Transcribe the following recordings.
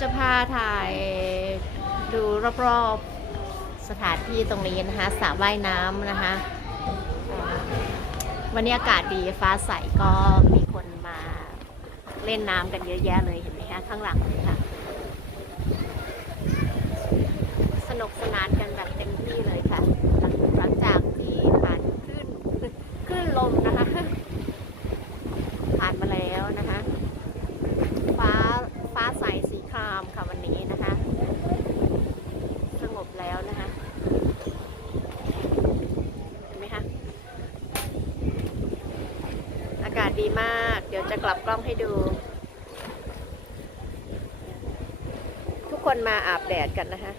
จะพาถ่ายดูรอบๆสถานที่ตรงนี้นะคะสระว่ายน้ำนะคะ วันนี้อากาศดีฟ้าใสก็มีคนมาเล่นน้ำกันเยอะแยะเลยเห็นไหมคะข้างหลังเลยค่ะ สนุกสนานกันแบบเต็มที่เลยค่ะ หลังหลังจากที่ผ่านคลื่นคลื่นลมนะคะ ผ่านมาแล้วนะคะ ฟ้าฟ้าใสสีครามค่ะวันนี้นะคะ สงบแล้วนะคะ เห็นไหมคะ อาศดีมาก เดี๋ยวจะกลับกล้องให้ดู ทุกคนมาอาบแดดกันนะคะ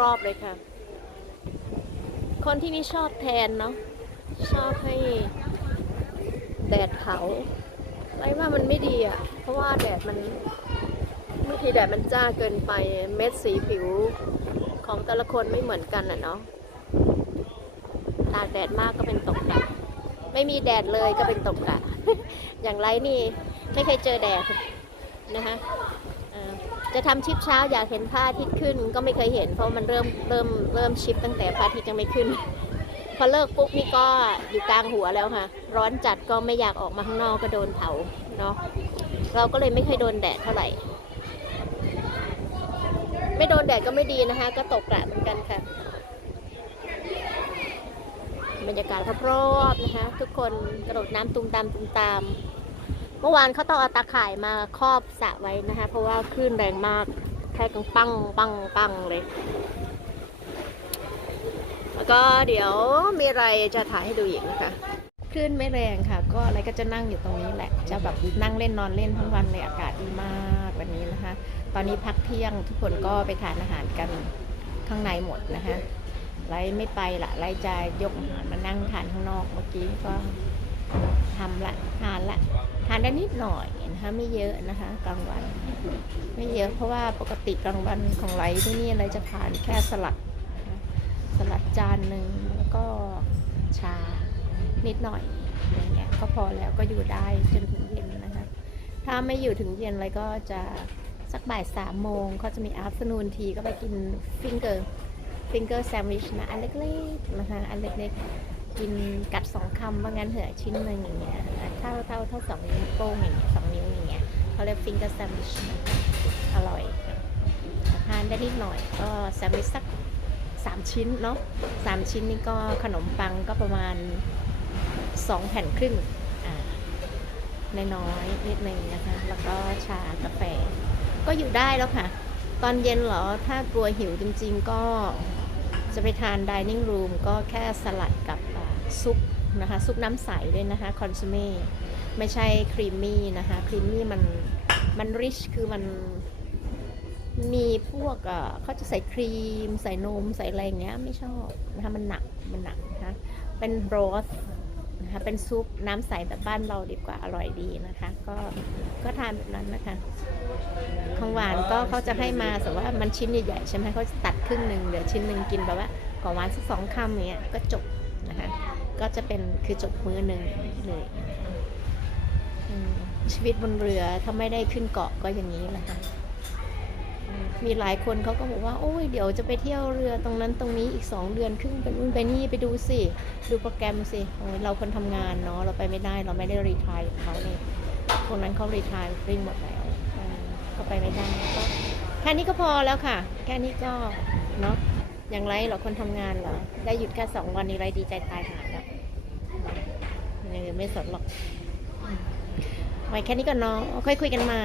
รอบๆเลยค่ะ คนที่นี่ชอบแทนเนาะชอบให้แดดเผาไรว่ามันไม่ดีอะ่ะ เพราะว่าแดดมันบางทีแดดมันจ้าเกินไปเม็ดสีผิวของแต่ละคนไม่เหมือนกันอะเนาะตากแดดมากก็เป็นตกกะไม่มีแดดเลยก็เป็นตกกะอย่างไรนี่ไม่เคยเจอแดด นะคะจะทำชิปเช้าอยากเห็นพระอาทิตย์ขึ้นก็ไม่เคยเห็น เพราะมันเริ่มเริ่มเริ่มชิปตั้งแต่พระอาทิตย์ยังไม่ขึ้น พอเลิกปุ๊บนี่ก็อยู่กลางหัวแล้วค่ะ ร้อนจัดก็ไม่อยากออกมาข้างนอกก็โดนเผาเนาะเราก็เลยไม่เคยโดนแดดเท่าไหร่ ไม่โดนแดดก็ไม่ดีนะคะ ก็ตกกระเหมือนกันค่ะ บรรยากาศรอบๆนะคะ ทุกคนกระโดดน้ำตุมตามตุมตาม เมื่อวานเขาต้องเอาตาข่ายมาครอบสระไว้นะคะ เพราะว่าคลื่นแรงมากแค่กังปังปังปังเลย แล้วก็เดี๋ยวมีอะไรจะถ่ายให้ดูอีกนะคะคลื่นไม่แรงค่ะ ก็อะไรก็จะนั่งอยู่ตรงนี้แหละ จะแบบนั่งเล่นนอนเล่นทั้งวันเลยอากาศดีมากวันนี้นะคะ ตอนนี้พักเที่ยงทุกคนก็ไปทานอาหารกันข้างในหมดนะคะ ไรไม่ไปละไรจะยกอาหารมานั่งทานข้างนอกเมื่อกี้ก็ ทำละทานละทานได้นิดหน่อยนะคะไม่เยอะนะคะกลางวัน ไม่เยอะเพราะว่าปกติกลางวันของไรที่นี่ไรจะทานแค่สลัด สลัดจานหนึ่งแล้วก็ชานิดหน่อยอย่างเงี้ยก็พอแล้วก็อยู่ได้จนถึงเย็นนะคะ ถ้าไม่อยู่ถึงเย็นอะไรก็จะสักบ่ายสามโมงเขาจะมีอาฟ t นูนทีก็ไปกินฟิงเกอร์ฟิงเกอร์แซนด์วิชนะอันเล็กๆนะคะอันเล็กๆ กินกัดสองคำว่างั้นเถอะชิ้นหนึ่งอย่างเงี้ยเท่าเท่าเท่าสองนิ้วโป้งอย่างเงี้ยสองนิ้วอย่างเงี้ยเขาเรียกฟิงเกอร์แซนด์วิชอร่อยทานได้นิดหน่อยก็แซนด์วิชสักสามชิ้นเนาะสามชิ้นนี่ก็ขนมปังก็ประมาณสองแผ่นครึ่งอ่าน้อยๆนิดนึงนะคะ แล้วก็ชากาแฟ ก็อยู่ได้แล้วค่ะ ตอนเย็นเหรอ ถ้ากลัวหิวจริงๆก็จะไปทานดิเนิ่งรูมก็แค่สลัดกับ ซุปนะคะซุปน้ำใสด้วยนะคะคอนซูเม่ไม่ใช่ครีมมี่นะคะครีมมี่มันมันริชคือมันมีพวกเขาจะใส่ครีม ใส่นมใส่อะไรอย่างเงี้ยไม่ชอบนะคะมันหนักมันหนักนะคะเป็นโรสนะคะเป็นซุปน้ำใสแบบบ้านเราดีกว่าอร่อยดีนะคะ ก็ก็ทานแบบนั้นนะคะของหวานก็เขาจะให้มาแต่ว่ามันชิ้นใหญ่ๆใช่ไหมเขาจะตัดครึ่งหนึ่งเหลือชิ้นหนึ่งกินแบบว่าของหวานสักสองคำเงี้ยก็จบ ก็จะเป็นคือจบมื้อหนึ่งเลยชีวิตบนเรือถ้าไม่ได้ขึ้นเกาะก็อย่างนี้แหละค่ะมีหลายคนเขาก็บอกว่า โอ้ยเดี๋ยวจะไปเที่ยวเรือตรงนั้นตรงนี้อีกสองเดือนครึ่งไปนู่นไปนี่ไปดูสิ ดูโปรแกรมสิโอ้ยเราคนทำงานเนาะเราไปไม่ได้เราไม่ได้รีทายเขาเนี่ยคนนั้นเขารีทายริงหมดแล้วก็ไปไม่ได้ก็แค่นี้ก็พอแล้วค่ะ แค่นี้ก็เนาะอย่างไรเราคนทำงานเหรอได้หยุดแค่สองวันนี้ไรดีใจตายหา ยังไม่สนหรอก ไว้แค่นี้ก่อนเนาะค่อยคุยกันใหม่